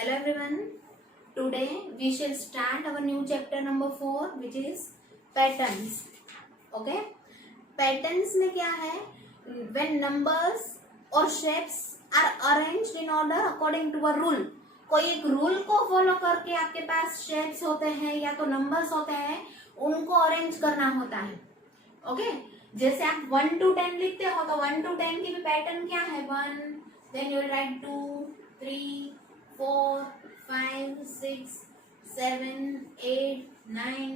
Hello everyone. Today we shall start our new chapter number 4 which is patterns. Okay? Patterns में क्या है? When numbers or shapes are arranged in order according to a rule. कोई एक rule को follow करके आपके पास shapes होते हैं या तो नंबर्स होते हैं, उनको अरेंज करना होता है. ओके जैसे आप 1 to 10 लिखते हो तो 1 to 10 की भी पैटर्न क्या है? 1, देन यू राइट 2, 3, 4, 5, 6, 7, 8, 9,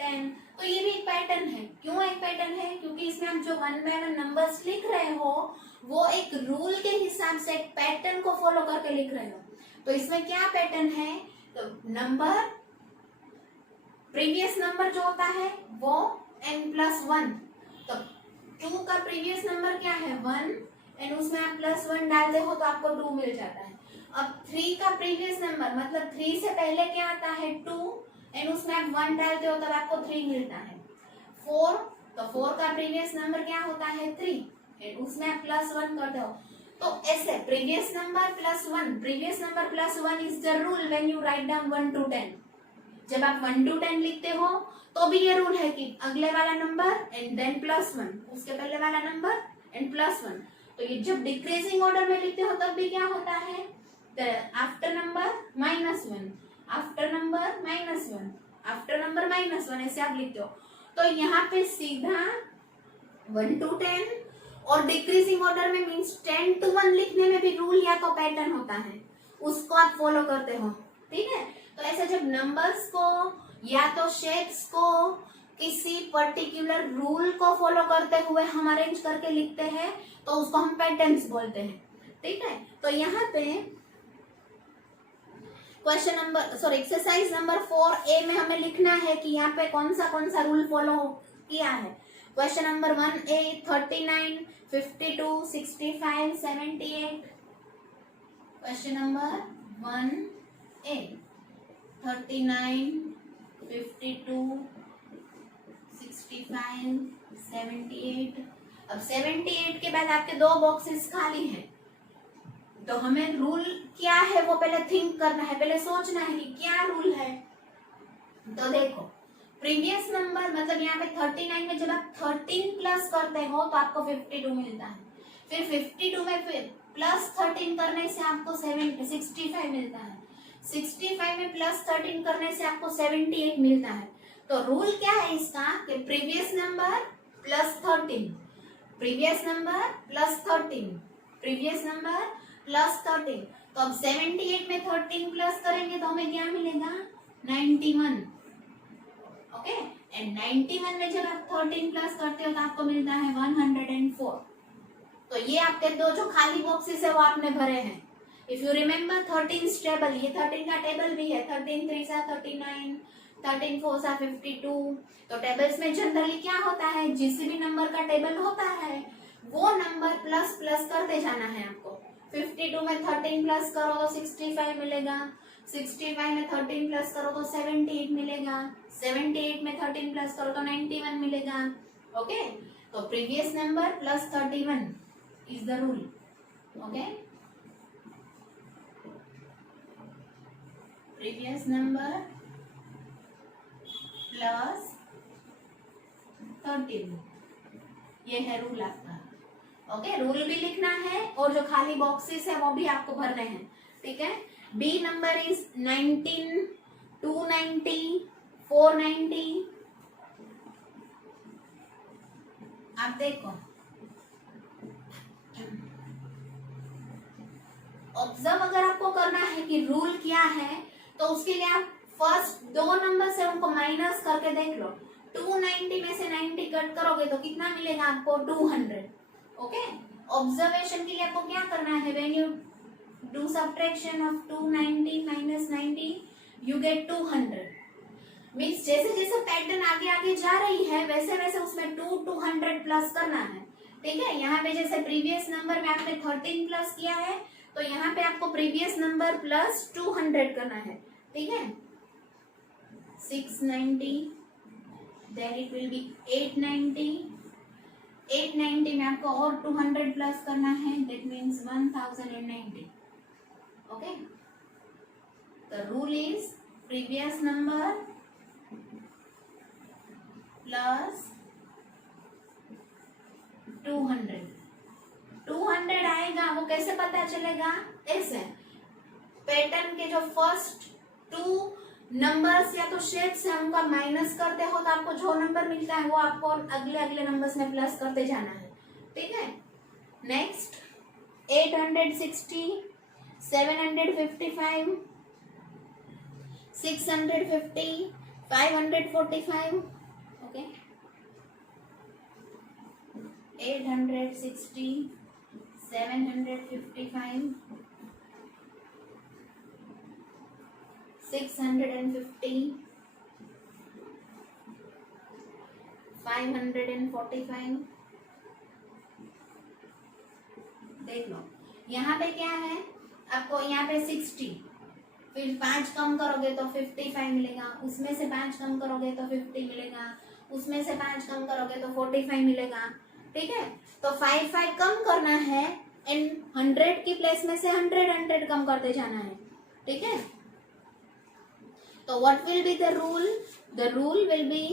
10. तो ये भी एक पैटर्न है. क्यों एक पैटर्न है? क्योंकि इसमें आप जो 1 by 1 नंबर्स लिख रहे हो वो एक रूल के हिसाब से एक पैटर्न को फॉलो करके लिख रहे हो. तो इसमें क्या पैटर्न है? तो नंबर प्रीवियस नंबर जो होता है वो n+1. तो 2 का प्रीवियस नंबर क्या है? 1 एंड उसमें आप +1 डालते हो तो आपको 2 मिल जाता है. अब 3 का प्रीवियस नंबर मतलब 3 से पहले क्या आता है? 2 एंड उसमें आप 1 डालते हो तब आपको 3 मिलता है. 4 तो 4 का प्रीवियस नंबर क्या होता है? 3 एंड उसमें आप +1 करते हो. तो ऐसे previous number +1, previous number +1 is the rule when you write down 1 to 10. जब आप 1 to 10 लिखते हो तो भी ये रूल है कि अगले वाला नंबर एंड देन +1, उसके पहले वाला नंबर एंड +1. तो ये जब डिक्रीजिंग ऑर्डर में लिखते हो तब भी क्या होता है? After number -1, after number -1, after number -1 ऐसे आप लिखते हो. तो यहाँ पे सीधा 1 to 10 और डिक्रीजिंग ऑर्डर में मीन्स 10 to 1 लिखने में भी रूल या तो पैटर्न होता है, उसको आप फॉलो करते हो. ठीक है. तो ऐसे जब नंबर्स को या तो शेप्स को किसी पर्टिकुलर रूल को फॉलो करते हुए हम अरेंज करके लिखते हैं तो उसको हम पैटर्न्स बोलते हैं. ठीक है. तो यहाँ पे एक्सरसाइज नंबर 4A में हमें लिखना है कि यहाँ पे कौन सा रूल फॉलो किया है. Question number 1A 39, 52, 65, 78. Question number 1A 39, 52, 65, 78. अब 78 के बाद आपके 2 बॉक्सेस खाली हैं. तो हमें रूल क्या है वो पहले थिंक करना है, पहले सोचना है कि क्या रूल है. तो देखो प्रीवियस नंबर मतलब यहाँ पे 39 में जब आप 13 प्लस करते हो तो आपको 52 मिलता है. फिर 52 में फिर +13 करने से आपको 65 मिलता है. 65 में +13 करने से आपको 78 मिलता है. तो रूल क्या है इसका कि previous number +13, previous number +13, previous number +13. तो अब 78 में 13 प्लस करेंगे तो हमें क्या मिलेगा? 91. ओके एंड 91 में जब आप 13 प्लस करते हो तो आपको मिलता है 104. तो ये आपके 2 जो खाली बॉक्सेस है वो आपने भरे हैं. इफ यू रिमेम्बर 13 टेबल, ये 13 का टेबल भी है. 13 3 सा 39, 13 4 सा 52. तो टेबल्स में जनरली क्या होता है? जिस भी नंबर का टेबल होता है वो नंबर प्लस प्लस करते जाना है आपको. 52 में 13 प्लस करो तो 65 मिलेगा. 65 में 13 प्लस करो तो 78 मिलेगा. 78 में 13 प्लस करो तो 91 मिलेगा. ओके तो previous number +31 is the rule. Okay previous number +13 ये है रूल आपका. ओके रूल भी लिखना है और जो खाली बॉक्सेस है वो भी आपको भरने हैं. ठीक है. B number is 19, 290, 490. आप देखो ऑब्जर्व अगर आपको करना है कि रूल क्या है तो उसके लिए आप फर्स्ट 2 नंबर से उनको माइनस करके देख लो. 290 में से 90 कट करोगे तो कितना मिलेगा आपको? 200. ओके ऑब्जर्वेशन के लिए आपको क्या करना है? When you do subtraction of 290 - 90 you get 200. Means जैसे जैसे पैटर्न आगे आगे जा रही है वैसे वैसे उसमें 200 प्लस करना है. ठीक है. यहाँ पे जैसे प्रीवियस नंबर में आपने 13 प्लस किया है तो यहाँ पे आपको प्रीवियस नंबर +200 करना है. ठीक है. 690 then it will be 890. 890 में आपको और 200 प्लस करना है. that means 1090. Okay The rule is previous number plus 200. 200 आएगा, वो कैसे पता चलेगा? ऐसे पैटर्न के जो फर्स्ट 2 नंबर्स या तो शेप्स है उनका माइनस करते हो तो आपको जो नंबर मिलता है वो आपको अगले अगले नंबर्स में प्लस करते जाना है, ठीक है। Next 860, 755, 650, 545, okay. 860, 755, 650, 545। देख लो यहाँ पे क्या है, आपको यहाँ पे 60, फिर 5 कम करोगे तो 55 मिलेगा, उसमें से 5 कम करोगे तो 50 मिलेगा, उसमें से 5 कम करोगे तो 45 मिलेगा, ठीक है। तो 5 कम करना है एंड 100 की प्लेस में से 100 कम करते जाना है, ठीक है। तो what will be the rule? The rule will be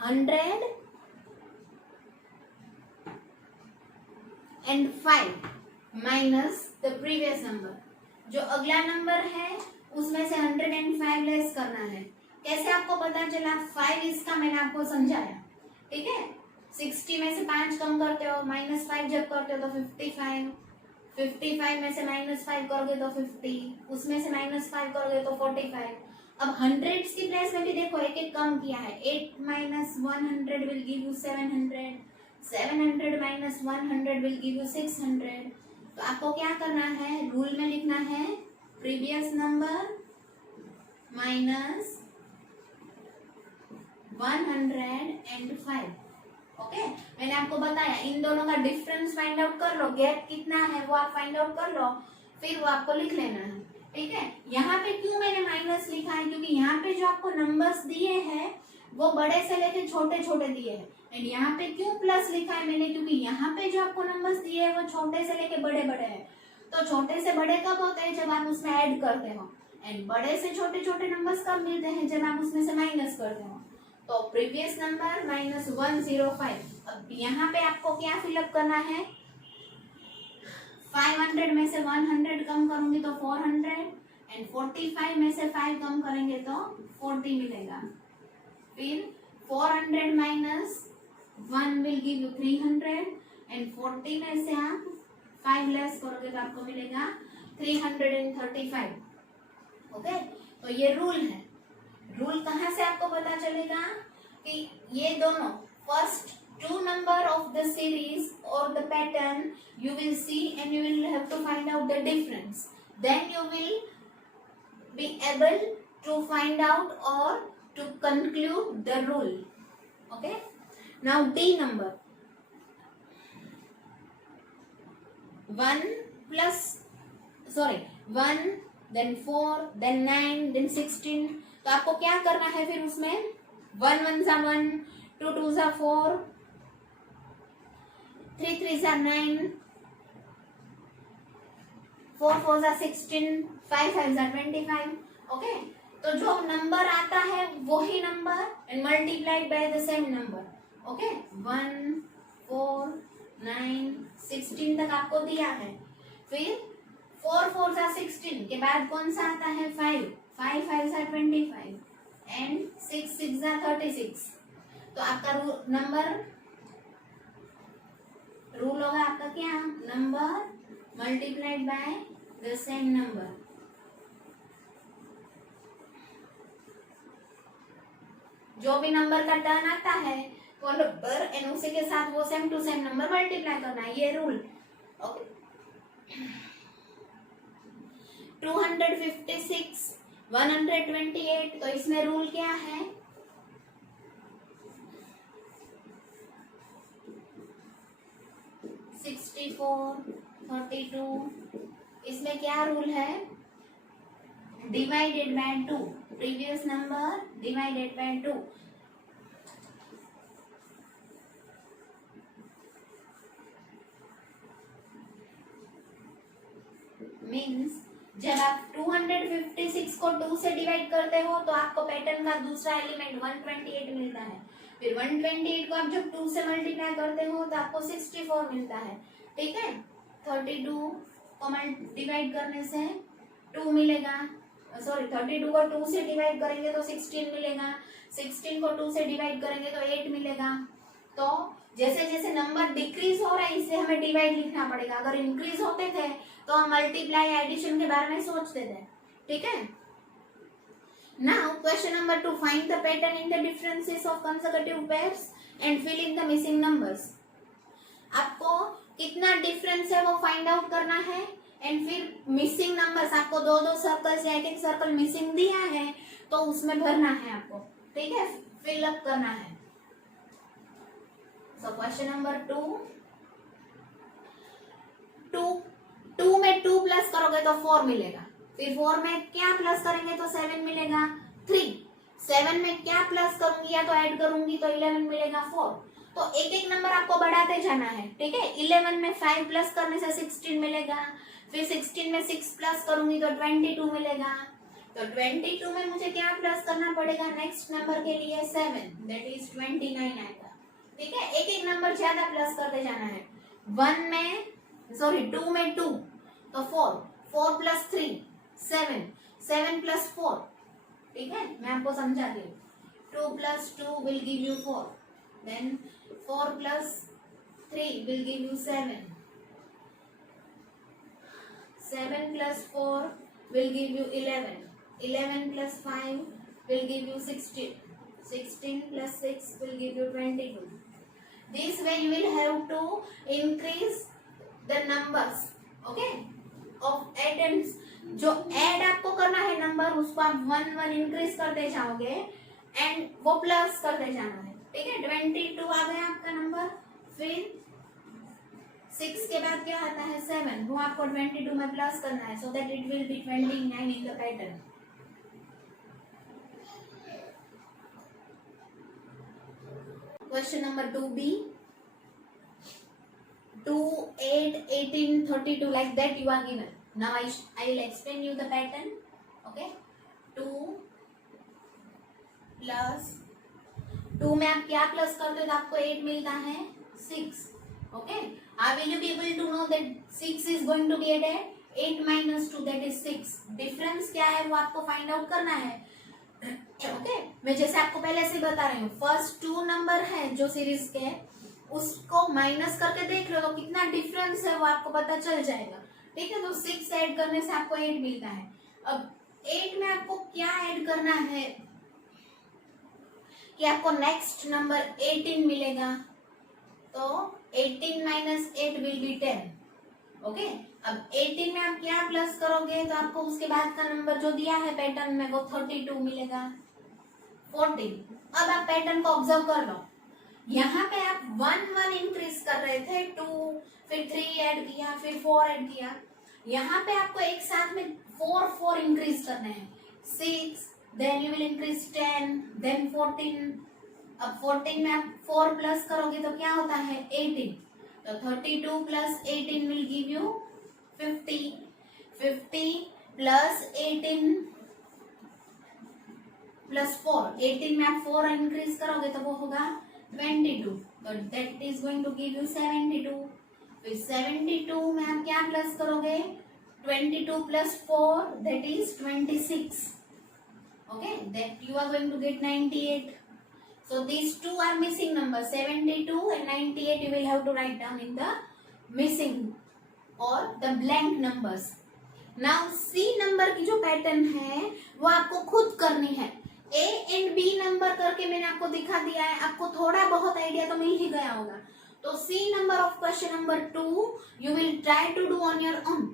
100 and 5 minus the previous number. जो अगला नंबर है उसमें से 105 लेस करना है। कैसे आपको पता चला? 5 इसका मैंने आपको समझाया, ठीक है। 60 में से 5 कम करते हो, -5 जब करते हो तो 55, 55 में से -5 करोगे तो 50, उसमें से -5 करोगे तो 45। अब हंड्रेड्स की प्लेस में भी देखो एक एक कम किया है। 8 minus 100 will give you 700, 700 minus 100 will give you 600। तो आपको क्या करना है, रूल में लिखना है प्रीवियस नंबर माइनस 105। ओके, मैंने आपको बताया इन दोनों का डिफरेंस फाइंड आउट कर लो, गैप कितना है वो आप फाइंड आउट कर लो, फिर वो आपको लिख लेना है, ठीक है। यहाँ पे क्यों मैंने माइनस लिखा है? क्योंकि यहाँ पे जो आपको नंबर्स दिए हैं वो बड़े से लेके छोटे छोटे दिए हैं। एंड यहाँ पे क्यों प्लस लिखा है मैंने? क्योंकि यहाँ पे जो आपको नंबर्स दिए हैं वो छोटे से लेके बड़े बड़े हैं। तो छोटे से बड़े कब होते हैं? जब आप उसमें ऐड करते हो। एंड बड़े से छोटे छोटे नंबर्स कब मिलते हैं? जब आप उसमें से माइनस करते हो। तो प्रीवियस नंबर माइनस 105। अब यहाँ पे आपको क्या फिलअप करना है? 500 में से 100 कम करूंगी तो 400 एंड 45 में से 5 कम करेंगे तो 40 मिलेगा। फिर 400 minus 1 will give you 300 and 40 में से आप 5 लेस करोगे तो आपको मिलेगा 335। ओके, तो ये रूल है। रूल कहाँ से आपको पता चलेगा कि ये दोनों first 2 number of the series or the pattern you will see and you will have to find out the difference. Then you will be able to find out or to conclude the rule. Okay. Now D number 1 then 4 then 9 then 16। तो आपको क्या करना है फिर उसमें? 1 1 1, 2 2 4, 3 3 9, 4 4 16, 5 5 25। Okay, तो जो number आता है वही number and multiplied by the same number. Okay, 1 4 9 16 तक आपको दिया है। फिर 4 4 16 के बाद कौन सा आता है? 5 5 5 25 एंड 6 6 36। तो आपका नंबर रूल होगा आपका क्या? Number multiplied by the same number. जो भी नंबर का टर्न आता है वो नंबर एंड उसी के साथ वो same to same number multiply करना है, ये रूल। ओके, 256 128। तो इसमें रूल क्या है? इसमें क्या रूल है? divided by 2. Previous number divided by 2. Means जब आप 256 को 2 से डिवाइड करते हो तो आपको पैटर्न का दूसरा एलिमेंट 128 मिलता है। फिर 128 को आप जब 2 से मल्टीप्लाई करते हो तो आपको 64 मिलता है। ठीक है, 32 को डिवाइड करने से 2 मिलेगा, सॉरी 32 को 2 से डिवाइड करेंगे तो 16 मिलेगा, 16 को 2 से डिवाइड करेंगे तो 8 मिलेगा। तो जैसे जैसे नंबर डिक्रीज हो रहा है इससे हमें डिवाइड लिखना पड़ेगा। अगर इंक्रीज होते थे तो हम मल्टीप्लाई एडिशन के बारे में सोचते थे। ठीक है, now question number 2, find the pattern in the differences of consecutive pairs and fill in the missing numbers. आपको कितना डिफरेंस है वो फाइंड आउट करना है एंड फिर मिसिंग नंबर्स, आपको दो दो सर्कल या एक सर्कल मिसिंग दिया है तो उसमें भरना है आपको। ठीक है, फिल अप करना है। सो क्वेश्चन नंबर 2 में 2 प्लस करोगे तो 4 मिलेगा, फिर 4 में क्या प्लस करेंगे तो 7 मिलेगा 3, 7 में क्या प्लस करूंगी या तो ऐड करूंगी तो 11 मिलेगा 4। तो एक एक नंबर आपको बढ़ाते जाना है। ठीक है, 11 में 5 प्लस करने से 16 मिलेगा, फिर 16 में 6 प्लस करूंगी तो 22 मिलेगा। तो 22 में मुझे क्या प्लस करना पड़ेगा नेक्स्ट नंबर के लिए 7, दैट इज 29 आएगा। ठीक है, एक एक नंबर ज्यादा प्लस करते जाना है। 2 में 2 तो 4 प्लस 3 7, 7 प्लस 4। ठीक है, मैं आपको समझाती हूँ। 2 plus 2 will give you 4, then 4 plus 3 will give you 7, 7 plus 4 will give you 11, 11 plus 5 will give you 16, 16 plus 6 will give you 22. This way you will have to increase the numbers, okay, of addends. जो add आपको करना है number उसको आप 1 1 increase करते जाओगे and वो plus करते जाना है। ठीक है, 22 आ गया आपका नंबर, फिर 6 के बाद क्या आता है 7, वो आपको 22 में प्लस करना है so that it will B 29 in the pattern. Question number 2b, 2, 8, 18, 32 like that you are given. Now I will explain you the pattern. Okay, 2 plus 2 में आप क्या प्लस करते हो तो आपको 8 मिलता है 6. Okay, how will you be able to know that 6 is going to be added? 8 minus 2 that is 6. Difference क्या है वो आपको फाइंड आउट करना है। ओके, मैं जैसे आपको पहले से बता रही हूँ, फर्स्ट 2 नंबर है जो सीरीज के उसको माइनस करके देख लो तो कितना डिफरेंस है वो आपको पता चल जाएगा। ठीक है, तो 6 ऐड करने से आपको 8 मिलता है। अब 8 में आपको क्या ऐड करना है कि आपको नेक्स्ट नंबर 18 मिलेगा, तो 18 माइनस 8 विल बी 10। ओके, अब 18 में आप क्या प्लस करोगे तो आपको उसके बाद का नंबर जो दिया है पैटर्न में वो 32 मिलेगा 14। अब आप पैटर्न को ऑब्जर्व कर लो, यहाँ पे आप 1 1 इंक्रीज कर रहे थे, 2 फिर 3 ऐड किया, फिर 4 ऐड किया। यहाँ पे आपको एक साथ में 4 4 इंक्रीज करने हैं, 6, then you will increase 10, then 14। अब 14 में आप 4 प्लस करोगे तो क्या होता है 18, तो 32 plus 18 will give you 50, 50 plus 18 plus 4, 18 में आप 4 इंक्रीज करोगे तो वो होगा 22, तो that is going to give you 72। फिर 72 में आप क्या प्लस करोगे 22 plus 4 that is 26। Okay, that you are going to get 98। So these two are missing numbers, 72 and 98 you will have to write down in the missing or the blank numbers. Now C number की जो pattern है वो आपको खुद करनी है। A and B number करके मैंने आपको दिखा दिया है, आपको थोड़ा बहुत आइडिया तो मिल ही गया होगा। तो C number of question number 2 you will try to do on your own.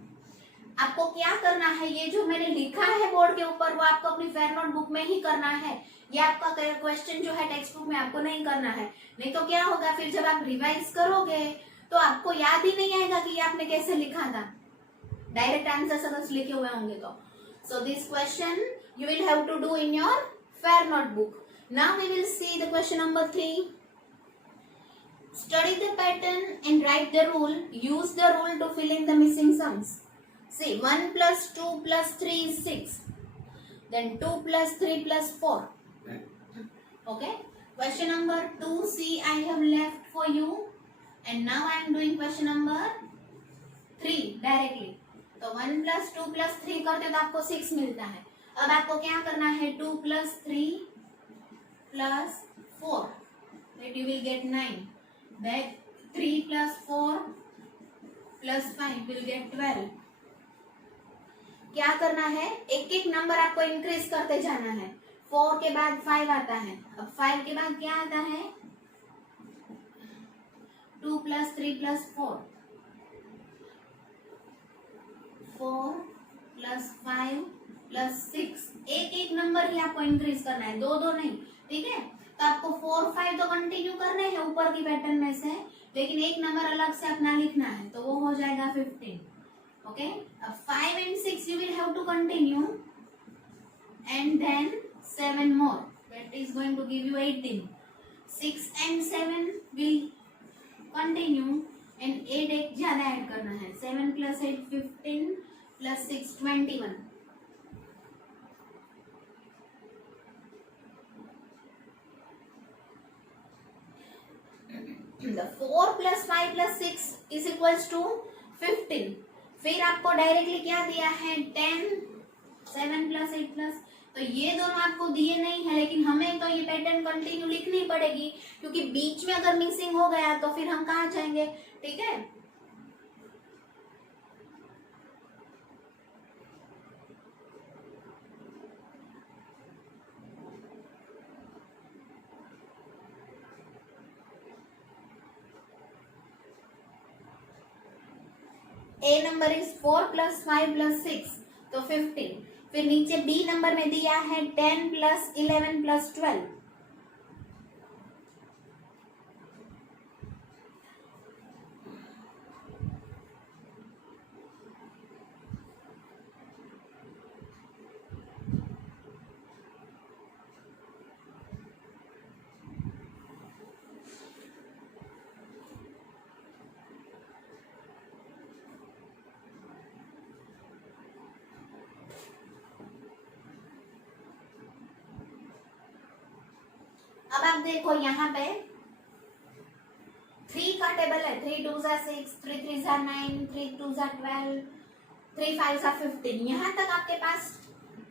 आपको क्या करना है, ये जो मैंने लिखा है बोर्ड के ऊपर वो आपको अपनी फेयर नोट बुक में ही करना है। ये आपका क्वेश्चन जो है टेक्स्ट बुक में आपको नहीं करना है, नहीं तो क्या होगा फिर जब आप रिवाइज करोगे तो आपको याद ही नहीं आएगा कि ये आपने कैसे लिखा था। डायरेक्ट आंसर अगर लिखे हुए होंगे तो So this question you will have to do in your fair notebook. Now we will see the question number 3. Study the pattern and write the rule. Use the rule to fill in the missing sums. See, 1 plus 2 plus 3 is 6. Then 2 plus 3 plus 4. Okay. Question number 2C I have left for you. And now I am doing question number 3 directly. तो 1 plus 2 plus 3 करते तो आपको 6 मिलता है. अब आपको क्या करना है? 2 plus 3 plus 4. That you will get 9. That 3 plus 4 plus 5 will get 12. क्या करना है? एक एक नंबर आपको इंक्रीज करते जाना है. 4 के बाद 5 आता है. अब 5 के बाद क्या आता है? 2 plus 3 plus 4. 4 plus 5 plus 6. एक एक नंबर ही आपको इंक्रीज करना है, दो दो नहीं. ठीक है. तो आपको 4 5 तो कंटिन्यू करने हैं ऊपर की पैटर्न में से, लेकिन एक नंबर अलग से अपना लिखना है. तो वो हो जाएगा 15. ओके. अब 5 and 6 you will have to continue and then 7 more. That is going to give you 18. 6 and 7 will continue and 8 एक ज्यादा ऐड करना है. 7 plus 8 15 plus 6 21. The 4 plus 5 plus 6 is equals to 15. फिर आपको डायरेक्टली क्या दिया है? 10. 7 plus 8 plus. तो ये दोनों आपको दिए नहीं है, लेकिन हमें तो ये पैटर्न कंटिन्यू लिखनी पड़ेगी, क्योंकि बीच में अगर मिसिंग हो गया तो फिर हम कहाँ जाएंगे? ठीक है. ए नंबर इज 4 plus 5 plus 6 तो 15. फिर नीचे बी नंबर में दिया है 10 plus 11 plus 12. अब आप देखो यहाँ पे 3 का टेबल है. 3 2 जा 6, 3 3 जा 9, 3 2 जा 12, 3 5 जा 15. यहाँ तक आपके पास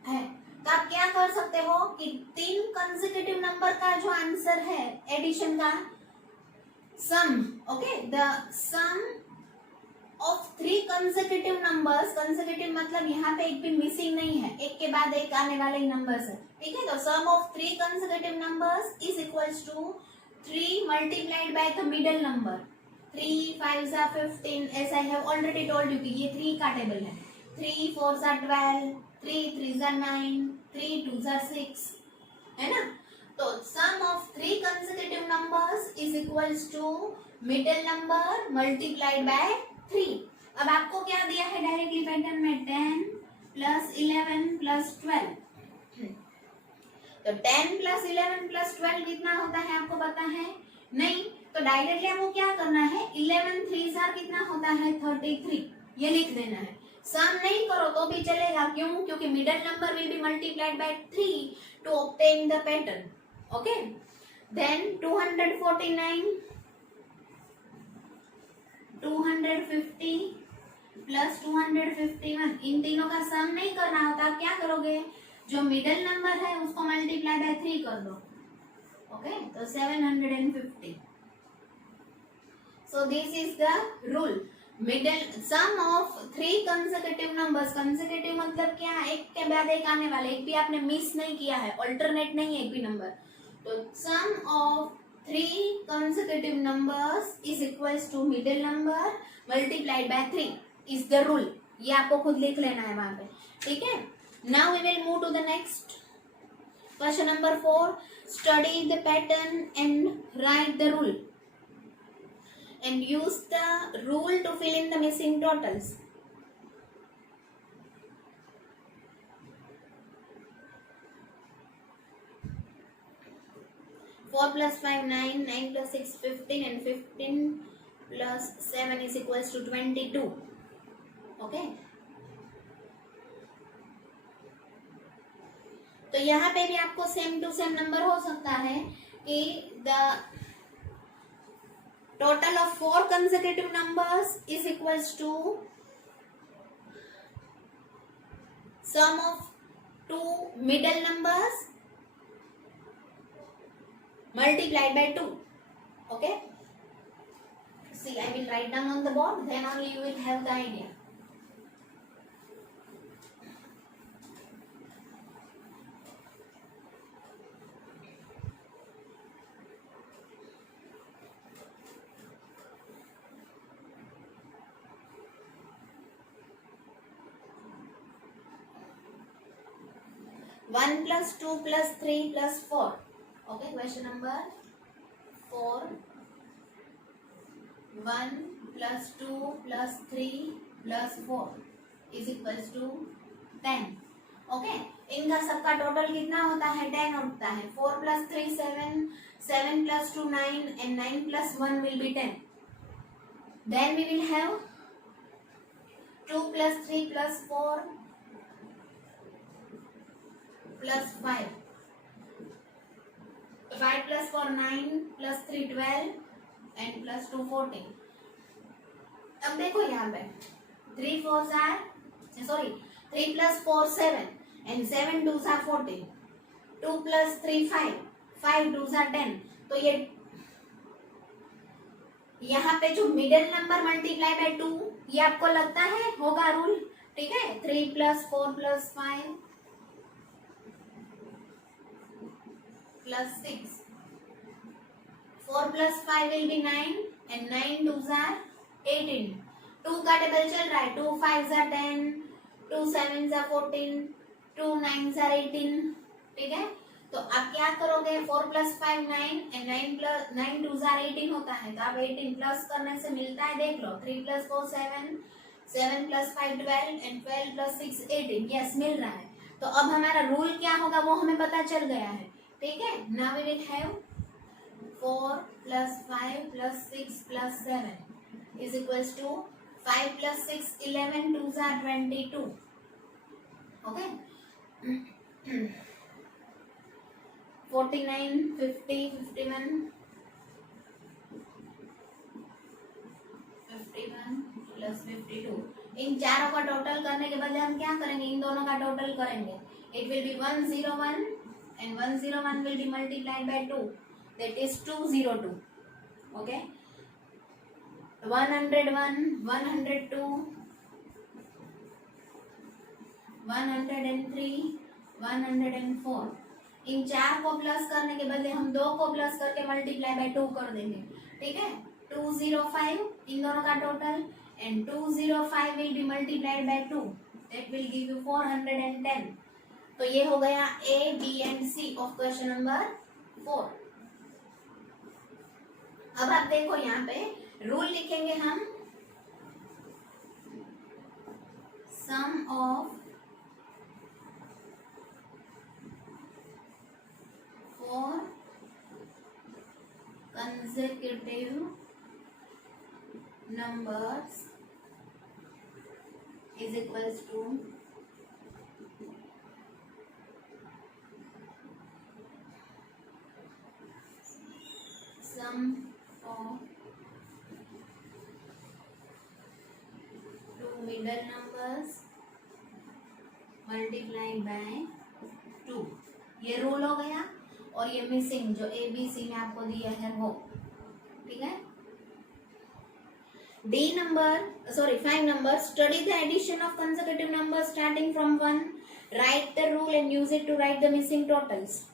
है. तो आप क्या कर सकते हो कि 3 कंसेक्यूटिव नंबर का जो आंसर है एडिशन का sum. Okay. The sum of 3 consecutive numbers. Consecutive मतलब यहाँ पे एक भी मिसिंग नहीं है, एक के बाद एक आने वाले ही नंबर्स है. ठीक है. तो sum of 3 consecutive numbers is equals to 3 multiplied by the middle number. 3 5 जा 15. As I have already told you कि ये 3 का टेबल है. 3 4 जा 12, 3 3 जा 9, 3 2 जा 6, है ना. तो sum of 3 consecutive numbers is equals to middle number multiplied by 3. अब आपको क्या दिया है डायरेक्टली पैटर्न में? 10 plus 11 plus 12. तो 10 plus 11 plus 12 कितना होता है आपको पता है? नहीं. तो डायरेक्टली आपको क्या करना है? 11 3 कितना होता है? 33. ये लिख देना है. सम नहीं करो तो भी चलेगा. क्यों? क्योंकि middle number will be multiplied by 3 to obtain the pattern. Okay. Then 249 250 plus 251. इन तीनों का सम नहीं करना होता. आप क्या करोगे? जो मिडल नंबर है उसको मल्टीप्लाई बाय 3 कर दो. ओके. तो 750. So this is the rule. Middle sum of 3 consecutive numbers. Consecutive मतलब क्या? एक के बाद एक आने वाले. एक भी आपने मिस नहीं किया है, ऑल्टरनेट नहीं है एक भी नंबर. तो sum of 3 consecutive numbers is equals to middle number multiplied by 3 is the rule. ये आपको खुद लिख लेना है वहां पे. ठीक है. Now we will move to the next question number 4. Study the pattern and write the rule and use the rule to fill in the missing totals. 4 plus 5 9, 9 plus 6 15, and 15 plus 7 is equals to 22. Okay. तो यहाँ पे भी आपको same to same number हो सकता है कि the total of 4 consecutive numbers is equals to sum of 2 middle numbers multiplied by 2. Okay. See, I will write down on the board, then only you will have the idea. One plus 2 plus 3 plus 4. Okay, question number 4. 1 plus 2 plus 3 plus 4 is equals to 10. Okay, इनका सबका total कितना होता है? 10 होता है. 4 plus 3 7, 7 plus 2 9, and 9 plus 1 will be 10. Then we will have 2 plus 3 plus 4 plus 5. 5 plus 4 9 plus 3 12 and plus 2 14. अब देखो यहाँ पे 3 4s are 3 plus 4 7 and 7 2s are 14. 2 plus 3 5, 5 2s are 10. तो ये यहाँ पे जो मिडिल नंबर मल्टीप्लाई बाय 2, ये आपको लगता है होगा रूल? ठीक है. 3 plus 4 plus 5 plus 6. 4 plus 5 will be 9 and 9 2s are 18. 2 का टेबल चल रहा है. 2 5s are 10, 2 7s are 14, 2 9s are 18. ठीक है. तो आप क्या करोगे? 4 plus 5 9 and 9 2s are 18 होता है. तो आप 18 प्लस करने से मिलता है, देख लो. 3 plus 4 7, 7 plus 5 12 and 12 plus 6 18. Yes, मिल रहा है. तो अब हमारा रूल क्या होगा वो हमें पता चल गया है. ठीक है. Now we will have 4 plus 5 plus 6 plus 7 is equals to 5 plus 6 11 2s are 22. Okay. 49 50 51 51 plus 52. इन चारों का टोटल करने के बदले हम क्या करेंगे? इन दोनों का टोटल करेंगे. It will be 101 and 101 will be multiplied by 2. That is 202. Okay. 101, 102, 103, 104. इन चार को प्लस करने के बदले हम 2 को प्लस करके मल्टीप्लाई बाय 2 कर देंगे. ठीक है. 205 इन दोनों का total and 205 will be multiplied by 2. That will give you 410. तो ये हो गया A, B and C of question number 4. अब आप देखो यहाँ पे रूल लिखेंगे हम. सम of 4 consecutive numbers is equals to sum of 2 middle numbers multiplied by 2. ये रूल हो गया. और ये मिसिंग जो ABC में आपको दिया है वो. ठीक है. D number, 5 numbers. Study the addition of consecutive numbers starting from 1. Write the rule and use it to write the missing totals.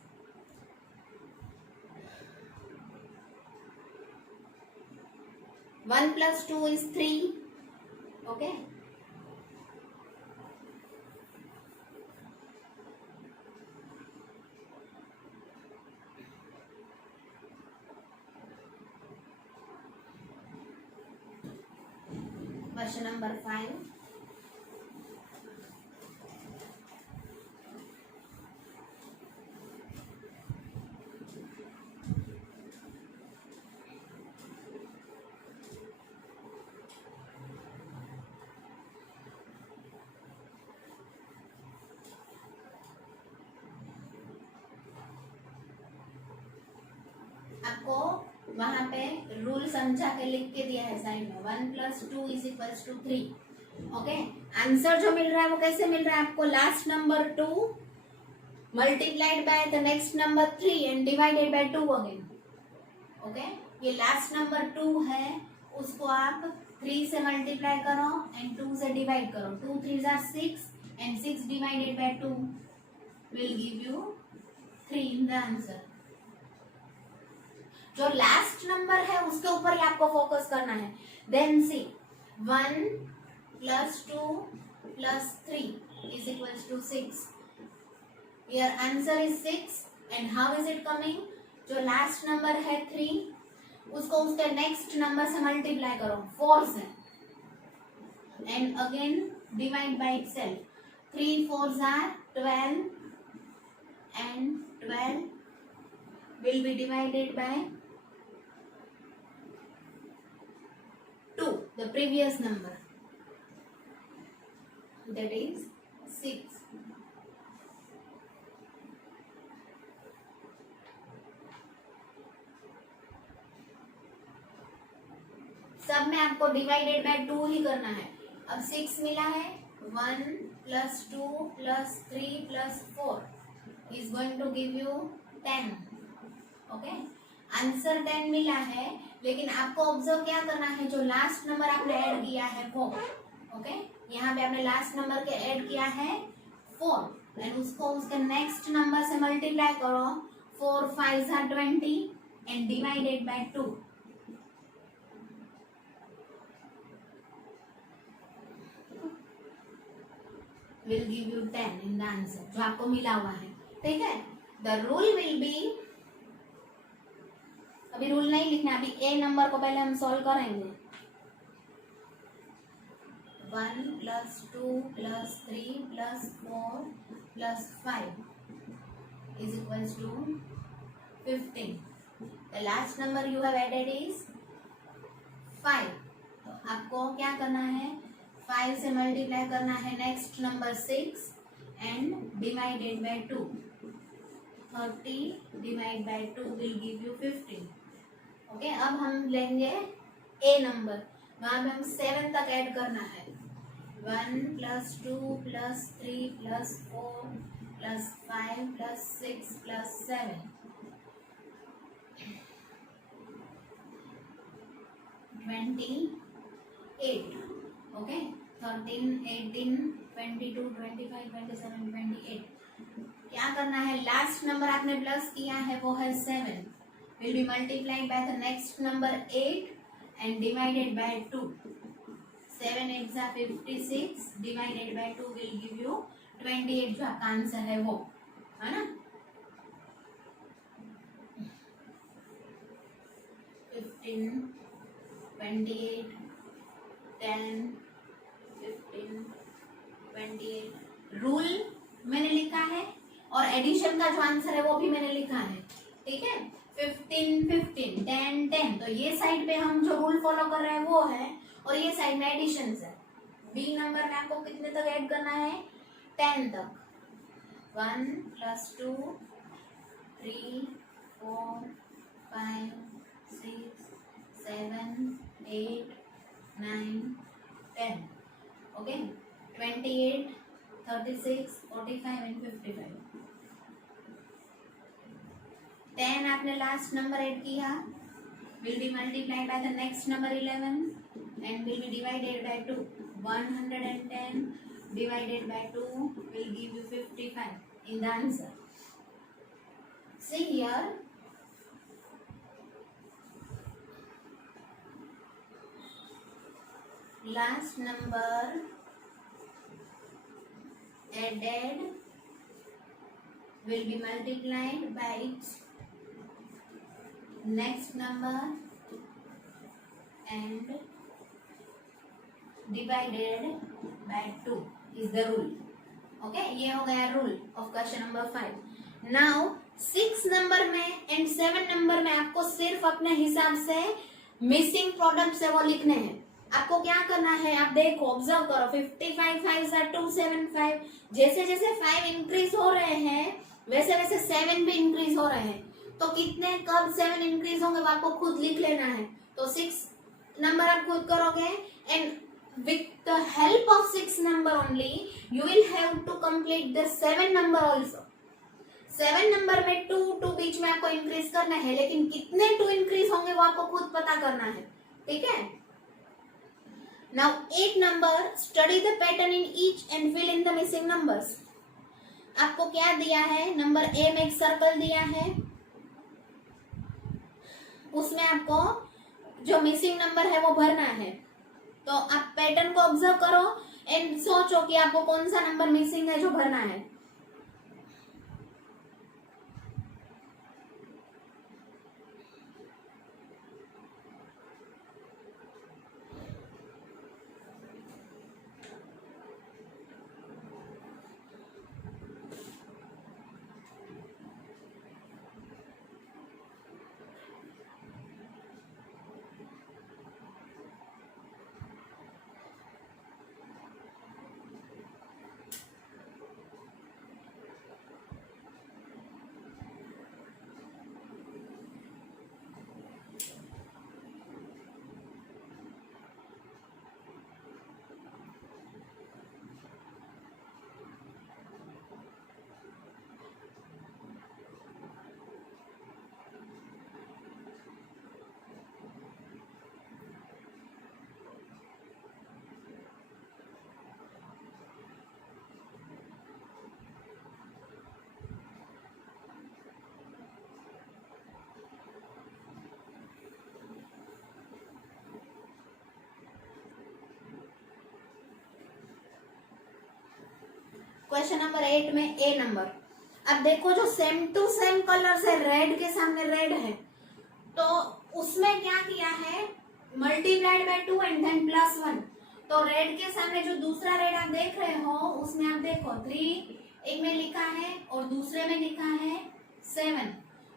One plus 2 is 3. Okay. Question number 5. आपको वहां पे रूल समझा के लिख के दिया है साइड में, 1 + 2 = 3। ओके, आंसर जो मिल रहा है वो कैसे मिल रहा है आपको, last number 2 multiplied by the next number 3 and divided by 2 again. Okay, ये लास्ट नंबर 2 है, उसको आप 3 से मल्टीप्लाई करो एंड 2 से डिवाइड करो। 2 3 are 6 and 6 divided by 2 will give you 3 in the answer। जो लास्ट नंबर है उसके ऊपर ही आपको फोकस करना है। Then C 1 + 2 + 3 = 6। Your answer is 6 and how is it coming? जो लास्ट नंबर है 3, उसको उसके नेक्स्ट नंबर से मल्टीप्लाई करो 4 से and again divide by itself. 3 4s are 12 and 12 will be divided by 2, the previous number, that is 6। सब में आपको डिवाइडेड बाय 2 ही करना है। अब 6 मिला है, 1 + 2 + 3 + 4 is going to give you 10। Okay, answer 10 मिला है, लेकिन आपको ऑब्जर्व क्या करना है, जो लास्ट नंबर आपने ऐड किया है वो। ओके, यहाँ पे आपने लास्ट नंबर के ऐड किया है 4 एंड उसको उसके नेक्स्ट नंबर से मल्टीप्लाई करो। 4 5s are 20 and divided by 2। will give you 10 in the answer, जो आपको मिला हुआ है। ठीक है, the rule will be, अभी रूल नहीं लिखना, अभी ए नंबर को पहले हम सॉल्व करेंगे। 1 + 2 + 3 + 4 + 5 = 15। The last number you have added is 5। तो आपको क्या करना है, 5 से मल्टीप्लाई करना है next number 6 and divided by 2। 30 divide by 2 will give you 15। Okay, अब हम लेंगे ए नंबर, वहां पे हम 7 तक ऐड करना है। 1 + 2 + 3 + 4 + 5 + 6 + 7 28। ओके, 13 18 22 25 27 28। क्या करना है, लास्ट नंबर आपने प्लस किया है वो है 7, will be multiplied by the next number 8 and divided by 2। 7 8s are 56 divided by 2 will give you 28, जो आपका आंसर है वो, है ना। 15 28 10 15 28 रूल मैंने लिखा है और एडिशन का जो आंसर है वो भी मैंने लिखा है। ठीक है, 15 15 10 10, तो ये साइड पे हम जो रूल फॉलो कर रहे हैं वो है, और ये साइड में एडिशन है। बी नंबर में आपको कितने तक ऐड करना है, 10 तक। 1 + 2 3 4 5 6 7 8 9 10। Okay, 28 36 45 and 55। 10 आपने लास्ट नंबर ऐड किया, will be multiplied by the next number 11 and will be divided by 2। 110 divided by 2 will give you 55 in the answer। See here, last number added will be multiplied by its next number and divided by 2 is the rule। Okay, ये हो गया rule of question number 5। Now 6 number में and 7 number में आपको सिर्फ अपने हिसाब से मिसिंग प्रोडक्ट है वो लिखने हैं। आपको क्या करना है, आप देखो, ऑब्जर्व करो, 55 5s are 275। जैसे जैसे 5 इंक्रीज हो रहे हैं वैसे वैसे 7 भी इंक्रीज हो रहे हैं। तो कितने कब 7 इंक्रीज होंगे वो आपको खुद लिख लेना है। तो 6 नंबर आप खुद करोगे and with the help of 6 number only you will have to complete the 7 number also। 7 number में 2 बीच में आपको इंक्रीज करना है, लेकिन कितने 2 इंक्रीज होंगे वो आपको खुद पता करना है, ठीक है। Now 8 number, study the pattern in each and fill in the missing numbers. आपको क्या दिया है, नंबर ए में एक सर्कल दिया है, उसमें आपको जो मिसिंग नंबर है वो भरना है। तो आप पैटर्न को ऑब्जर्व करो एंड सोचो कि आपको कौन सा नंबर मिसिंग है जो भरना है। क्वेश्चन नंबर 8 में ए नंबर, अब देखो जो सेम टू सेम कलर है, रेड के सामने रेड है, तो उसमें क्या किया है, मल्टीप्लाइड बाय 2 एंड देन +1। तो रेड के सामने जो दूसरा रेड आप देख रहे हो उसमें आप देखो 3 एक में लिखा है और दूसरे में लिखा है 7।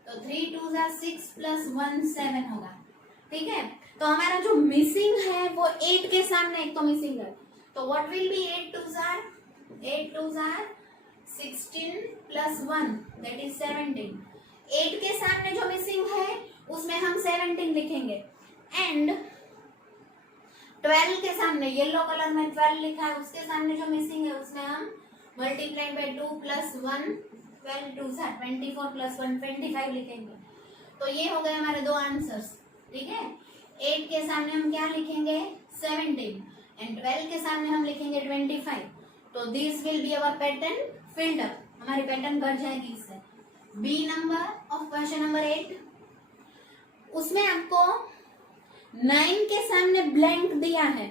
तो 3 2 6 + 1 7 होगा, ठीक है। तो हमारा जो मिसिंग है वो 8 के सामने एक तो मिसिंग है, तो what will be 8 2 16 + 1 that is 17। 8 के सामने जो मिसिंग है उसमें हम 17 लिखेंगे एंड 12 के सामने येलो कलर में 12 लिखा है, उसके सामने जो मिसिंग है उसमें हम मल्टीप्लाइड बाय 2 + 1 12 2 24 + 1 25 लिखेंगे। तो ये हो गए हमारे दो आंसर्स, ठीक है। 8 के सामने हम क्या लिखेंगे 17 एंड 12 के सामने हम लिखेंगे 25। तो this will be our pattern filled up, हमारी पैटर्न भर जाएगी इससे। B number of question number 8, उसमें आपको 9 के सामने ब्लैंक दिया है,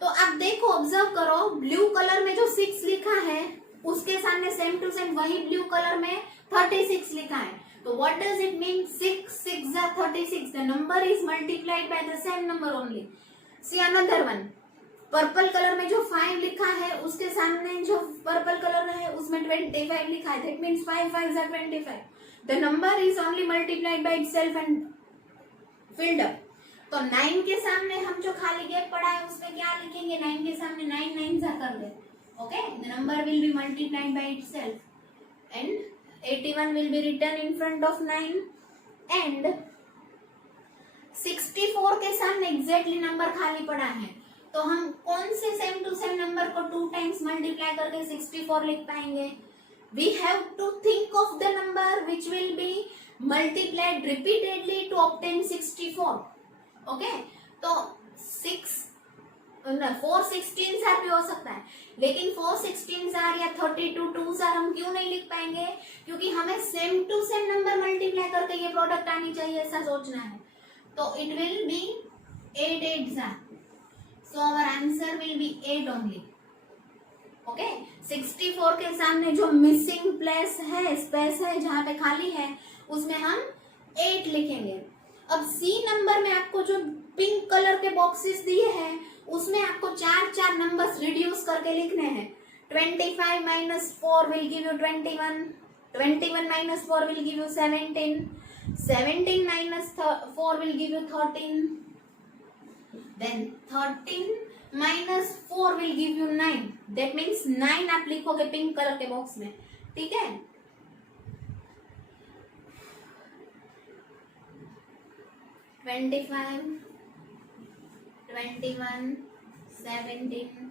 तो आप देखो ऑब्जर्व करो, ब्लू कलर में जो 6 लिखा है उसके सामने सेम टू सेम वही ब्लू कलर में 36 लिखा है। तो what does it mean, 6 6 are 36, the number is multiplied by the same number only। See another one, purple colour में जो 5 लिखा है उसके सामने जो पर्पल कलर है उसमें 25 लिखा है, that means 5 5 are 25, the number is only multiplied by itself and filled up। तो 9 के सामने हम जो खाली गैप पड़ा है उसमें क्या लिखेंगे, 9 के सामने 9 9 जा कर दे, okay, the number will be multiplied by itself and 81 will be written in front of 9 and 64 के सामने एग्जैक्टली नंबर खाली पड़ा है, तो हम कौन से सेम टू सेम नंबर को 2 टाइम्स मल्टीप्लाई करके 64 लिख पाएंगे। We have to think of the number which will be multiplied repeatedly to obtain 64, okay। तो 4 16 भी हो सकता है, लेकिन 4 16 या 32 2 हम क्यों नहीं लिख पाएंगे, क्योंकि हमें same to same number multiply करके ये प्रोडक्ट आनी चाहिए, ऐसा सोचना है। तो it will be 8 8 so our answer will be 8 only, okay। 64 के सामने जो मिसिंग प्लेस है, स्पेस है जहाँ पे खाली है, उसमें हम 8 लिखेंगे। अब सी नंबर में आपको जो पिंक कलर के बॉक्सेस दिए हैं उसमें आपको 4 नंबर्स रिड्यूस करके लिखने हैं। 25 - 4 will give you 21, 21 - 4 will give you 17, 17 - 4 will give you 13, then 13 - 4 will give you 9, that means 9 आप लिखोगे पिंक कलर के बॉक्स में, ठीक है। 25, 21, 17,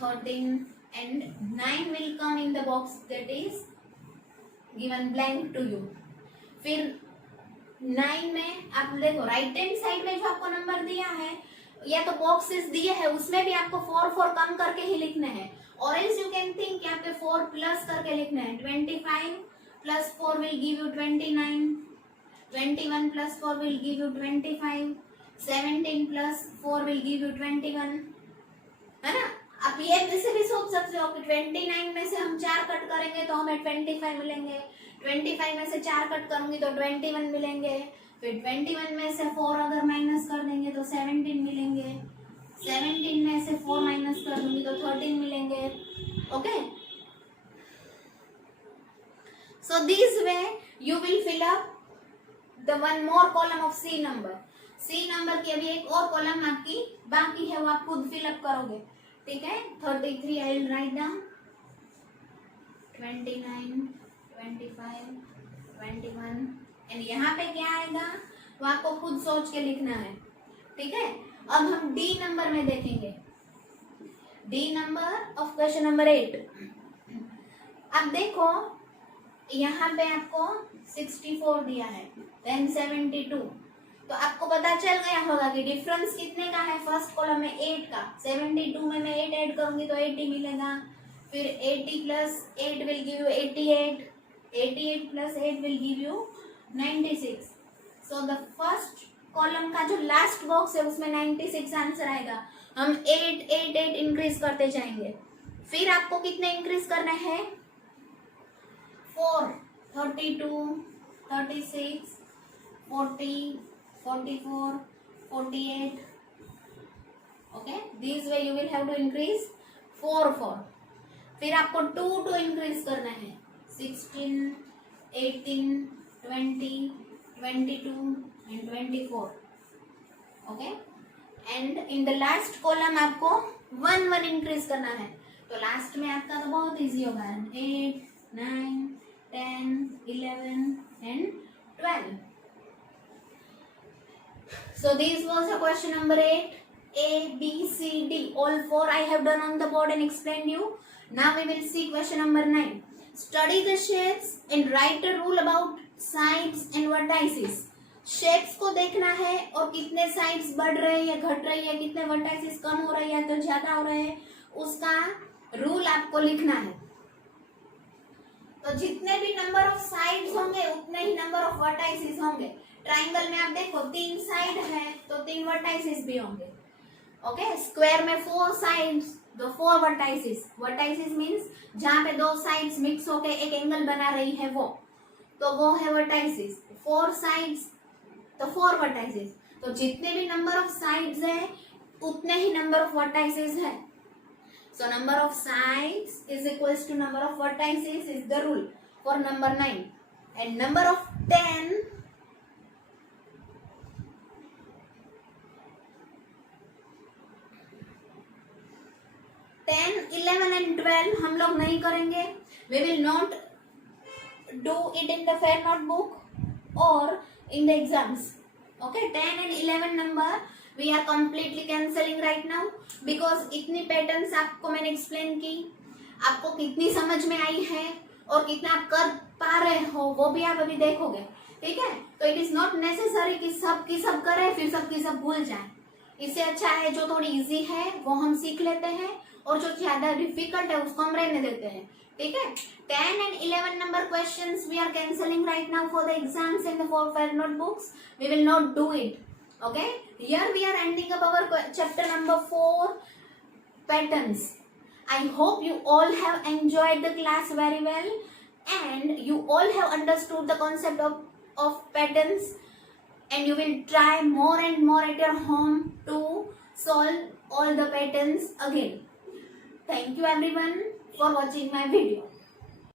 13 and 9 will come in the box that is given blank to you. फिर 9 में आप देखो राइट हैंड साइड में जो आपको नंबर दिया है या तो बॉक्सेस दिए हैं उसमें भी आपको 4 कम करके ही लिखना है, और एल्स यू कैन थिंक कि आपके 4 प्लस करके लिखना है. 25 plus 4 will give you 29, 21 plus 4 will give you 25, 17 plus 4 will give you 21, है ना. आप ये ऐसे भी सोच सकते हो कि 29 में से हम 4 कट करेंगे तो हमें 25 मिलेंगे, 25 में से 4 कट करूंगी तो 21 मिलेंगे, फिर 21 में से 4 अगर माइनस कर देंगे तो 17 मिलेंगे, 17 में से 4 माइनस कर दूंगी तो 13 मिलेंगे. Okay, so this way you will fill up the one more column of C number. C number की अभी एक और कॉलम आपकी बाकी है, वो आप खुद फिल अप करोगे. ठीक है, 33 I will write down, 29, 25, 21 and यहाँ पे क्या आएगा वो आपको खुद सोच के लिखना है. ठीक है, अब हम डी नंबर में देखेंगे. D number of question number 8. अब देखो यहाँ पे आपको 64 दिया है, देन 72. तो आपको पता चल गया होगा कि डिफरेंस कितने का है. फर्स्ट कॉलम में 8 का, 72 में मैं 8 ऐड करूंगी तो 80 मिलेगा. फिर 80 plus 8 will give you 88, 88 plus 8 will give you 96. So the first column का जो लास्ट बॉक्स है उसमें 96 आंसर आएगा. हम 8 8 8 इंक्रीज करते जाएंगे. फिर आपको कितने इंक्रीज करने हैं, 4, 32, 36, 40, 44, 48. Okay, this way you will have to increase 4. फिर आपको 2 इंक्रीज करना है, 16, 18, 20, 22 and 24. Okay, and in the last column आपको 1 इंक्रीज करना है. तो लास्ट में आपका तो बहुत इजी होगा, 8, 9, 10, 11 and 12. So this was a question number 8. A, B, C, D. All 4 I have done on the board and explained you. Now we will see question number 9. Study the shapes and write a rule about sides and vertices. Shapes को देखना है और कितने sides बढ़ रहे हैं, घट रही है, कितने vertices कम हो रही है तो ज्यादा हो रहे हैं, उसका रूल आपको लिखना है. तो जितने भी नंबर ऑफ साइड्स होंगे उतने ही नंबर ऑफ वर्टाइसेस होंगे. ट्राइंगल में आप देखो 3 साइड है तो 3 वर्टाइसेस भी होंगे. ओके, स्क्वायर में 4 साइड्स तो 4 वर्टाइसेस. वर्टाइसेस मींस जहाँ पे 2 साइड्स मिक्स होके एक एंगल बना रही है तो वो है वर्टाइसेस. 4 साइड्स तो 4 वर्टाइसेस. तो जितने भी नंबर ऑफ साइड्स है उतने ही नंबर ऑफ वर्टाइसेस है. So number of sides is equals to number of vertices is the rule for number 9. And number of 10, 11 and 12 हम लोग नहीं करेंगे. We will not do it in the fair notebook or in the exams. Okay, 10 and 11 number we are completely cancelling right now because इतनी patterns आपको मैंने explain की, आपको कितनी समझ में आई है और कितना आप कर पा रहे हो वो भी आप अभी देखोगे. ठीक है, तो इट इज नॉट नेसेसरी कि सब की सब करें फिर सब की सब भूल जाए. इससे अच्छा है जो थोड़ी इजी है वो हम सीख लेते हैं और जो ज्यादा डिफिकल्ट है उसको हम रहने देते हैं. ठीक है, 10 and 11 number questions we are cancelling right now for the exams and for fair notebooks. We will not do it. Okay, here we are ending up our chapter number 4, patterns. I hope you all have enjoyed the class very well and you all have understood the concept of patterns, and you will try more and more at your home to solve all the patterns again. Thank you everyone for watching my video.